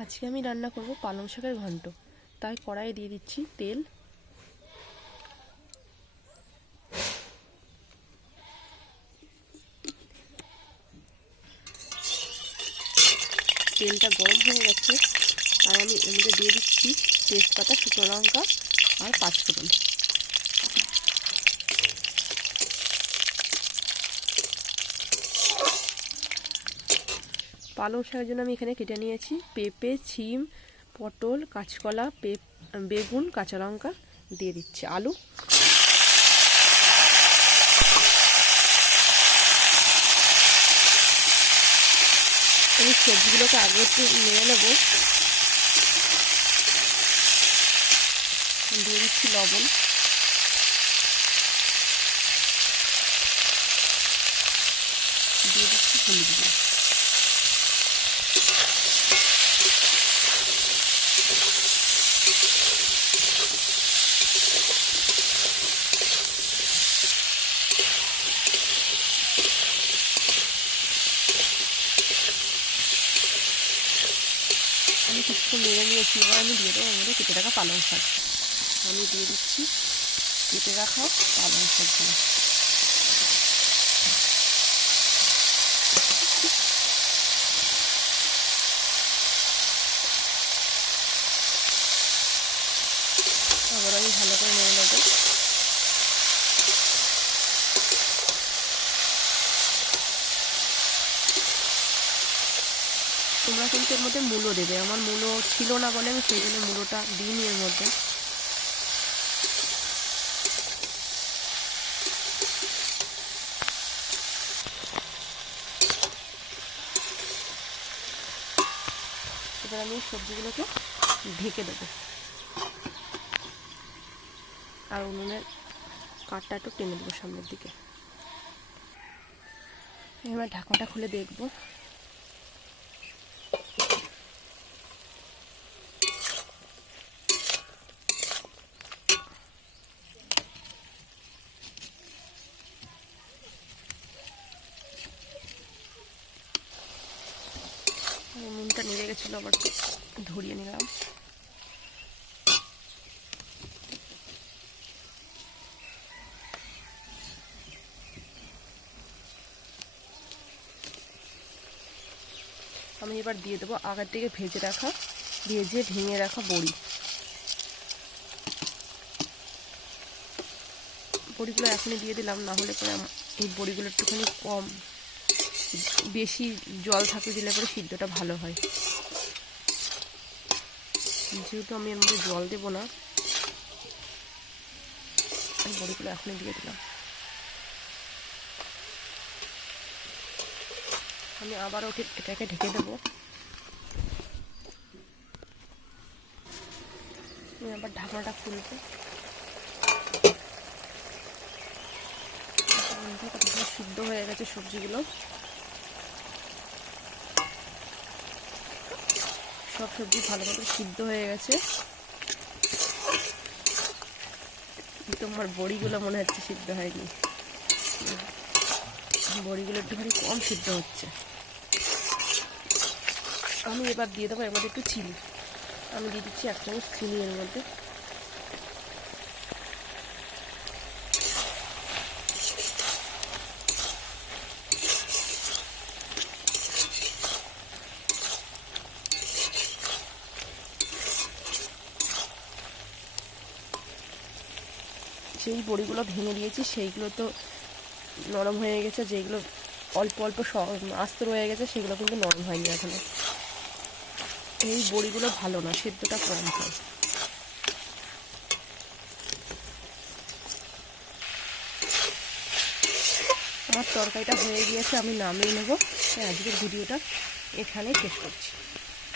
আজকে আমি রান্না করব পালং শাকের ঘন্ট। তাই কড়াইয়ে দিয়ে দিচ্ছি তেল। তেলটা গরম হয়ে গেছে, তাই আমি এর মধ্যে দিয়ে দিচ্ছি তেজপাতা, শুকনো লঙ্কা আর পাঁচফোড়ন। পালং শাকের জন্য আমি এখানে কেটে নিয়েছি পেঁপে, শিম, পটল, কাঁচকলা, বেগুন, কাঁচা লঙ্কা, দিয়ে দিচ্ছি আলু। আমি সবজিগুলোকে আগে একটু নেড়ে নেব। দিয়ে দিচ্ছি লবণ, দিয়ে দিচ্ছি হলুদ গুঁড়ো। আমি কিছুক্ষণ নেড়ে নিয়েছি, এবার আমি দিয়ে দেবো আমাদের কেটে রাখা পালং শাক। আমি দিয়ে দিচ্ছি কেটে রাখা পালং শাকগুলো। আবার আমি ভালো করে নেড়ে নেবো। তোমরা কিন্তু এর মধ্যে মূলো দেবে, আমার মূলো ছিল না বলে আমি সেই জন্য মূলোটা দিইনি এর মধ্যে। এবার আমি সবজিগুলোকে ঢেকে দেবো আর উনুনের কাঠটা একটু টেনে দেবো সামনের দিকে। এবার ঢাকনাটা খুলে দেখবো। উনুনটা নেড়ে গেছিলো, আবার ধরিয়ে নিলাম। আমি এবার দিয়ে দেবো আগের থেকে ভেজে ভেঙে রাখা বড়ি। বড়িগুলো এখনই দিয়ে দিলাম, না হলে পরে এই বড়িগুলো একটুখানি কম বেশি জল থাকে দিলে পরে সিদ্ধটা ভালো হয়। যেহেতু আমি এর মধ্যে জল দেবো না, আমি বড়িগুলো এখনই দিয়ে দিলাম। আমি আবারও এটাকে ঢেকে দেবো। আমি আবার ঢাকনাটা খুলবো। সিদ্ধ হয়ে গেছে সবজিগুলো, সব সবজি ভালো মতো সিদ্ধ হয়ে গেছে। তোমার বড়িগুলো মনে হচ্ছে সিদ্ধ হয়নি, বড়িগুলো একটুখানি কম সিদ্ধ হচ্ছে। আমি এবার দিয়ে দেবো এর মধ্যে একটু চিনি। আমি দিয়ে দিচ্ছি 1 চামচ চিনি এর মধ্যে। যেই বড়িগুলো ভেঙে দিয়েছি সেইগুলো তো নরম হয়ে গেছে, যেগুলো অল্প অল্প আস্ত রয়ে গেছে সেগুলো কিন্তু নরম হয়নি এখনো। এই বড়িগুলো ভালো না, সিদ্ধটা কম হয়। আমার তরকারিটা হয়ে গিয়েছে, আমি নামিয়ে নেবো। আজকের ভিডিওটা এখানেই শেষ করছি।